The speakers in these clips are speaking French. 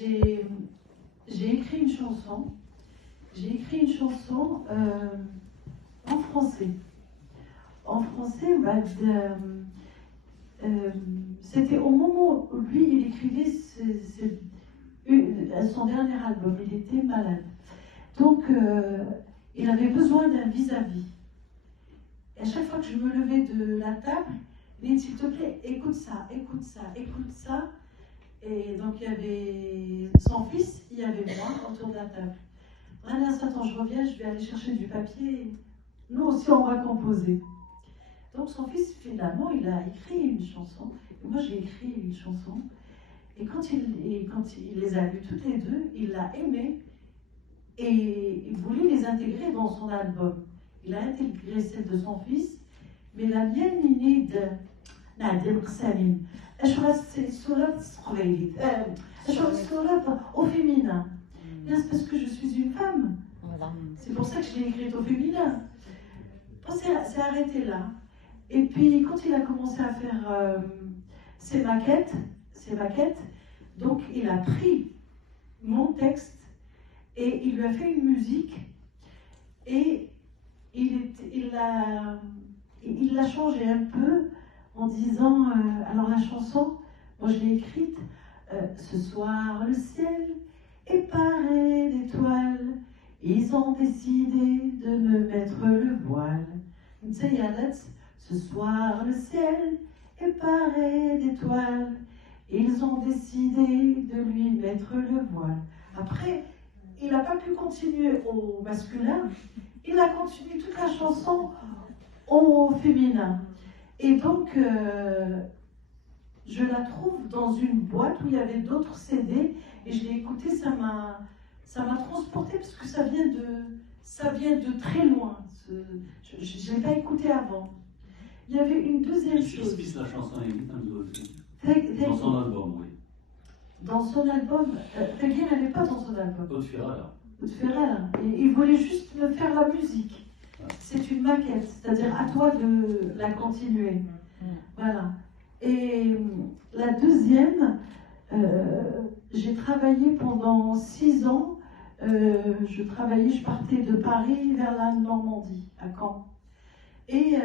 j'ai écrit une chanson. J'ai écrit une chanson en français. En français, c'était au moment où lui, il écrivait son dernier album. Il était malade. Donc, il avait besoin d'un vis-à-vis. Et à chaque fois que je me levais de la table, il dit, s'il te plaît, écoute ça, écoute ça, écoute ça. Et donc, il y avait son fils, il y avait moi autour de la table. Un instant, je reviens, je vais aller chercher du papier. Nous aussi, on va composer. Donc, son fils, finalement, il a écrit une chanson. Et moi, j'ai écrit une chanson. Et quand il les a vues toutes les deux, il l'a aimée. Et il voulait les intégrer dans son album. Il a intégré celle de son fils. Mais la mienne, il est de Nadim Qsalim. C'est au féminin. C'est parce que je suis une femme. Voilà. C'est pour ça que je l'ai écrite au féminin. Bon, c'est arrêté là. Et puis, quand il a commencé à faire ses maquettes, donc il a pris mon texte et il lui a fait une musique et il l'a changé un peu en disant, alors la chanson, moi je l'ai écrite, ce soir le ciel est paré d'étoiles, ils ont décidé de me mettre le voile. Ce soir le ciel est paré d'étoiles, ils ont décidé de lui mettre le voile. Après, il n'a pas pu continuer au masculin, il a continué toute la chanson au féminin. Et donc, je la trouve dans une boîte où il y avait d'autres CD, et je l'ai écoutée, ça m'a transportée, parce que ça vient de très loin. Je ne l'ai pas écouté avant. Il y avait une deuxième chose. Qu'est-ce que la chanson est dans son album, oui. Dans son album, Fegir, elle n'est pas dans son album. Outferrel. Et il voulait juste me faire la musique. C'est une maquette, c'est-à-dire à toi de la continuer. Voilà. Et la deuxième, j'ai travaillé pendant 6 ans. Je partais de Paris vers la Normandie, à Caen. Et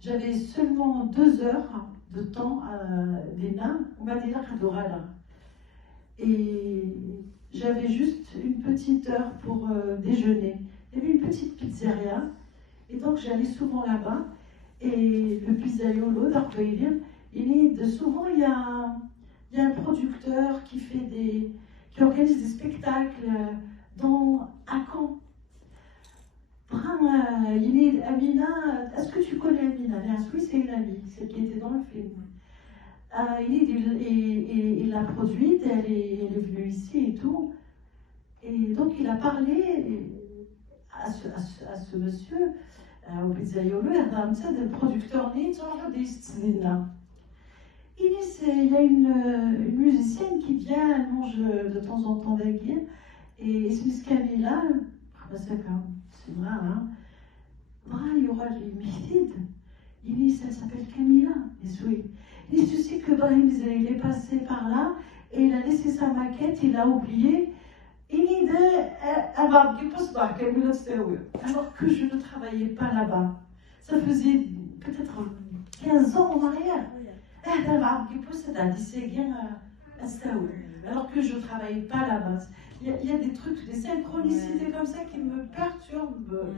j'avais seulement 2 heures de temps d'ENA, on va dire Cadorala. Et j'avais juste une petite heure pour déjeuner. Il y avait une petite pizzeria, et donc j'allais souvent là-bas. Et le pizzaiolo d'Arcoïville, souvent il y a un producteur qui organise des spectacles à Caen. Amina, est-ce que tu connais Amina? Oui, c'est une amie, celle qui était dans le film. Il l'a produite, elle est venue ici et tout. Et donc il a parlé à ce monsieur, au pizzaiolo, le producteur il y a une musicienne qui vient, elle mange de temps en temps des guilles, et ce Camilla, c'est vrai, hein, il y aura les méthodes. Il dit, ça s'appelle Camilla. Il dit, tu sais que Brahim, il est passé par là, et il a laissé sa maquette, il l'a oublié. Il dit, alors que je ne travaillais pas là-bas. Ça faisait peut-être 15 ans en arrière. Alors que je ne travaillais pas là-bas. Il y a des trucs, des synchronicités comme ça qui me perturbent.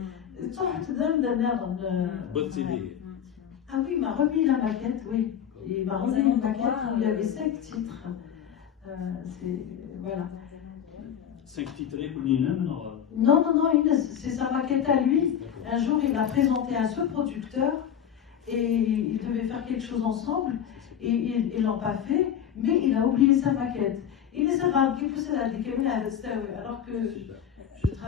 Ah oui, il m'a remis la maquette, oui. Il m'a remis une maquette où il y avait 5 titres. Voilà. 5 titres pour Nina? Non, c'est sa maquette à lui. Un jour, il l'a présenté à ce producteur et ils devaient faire quelque chose ensemble et ils l'ont pas fait, mais il a oublié sa maquette. Il est alors que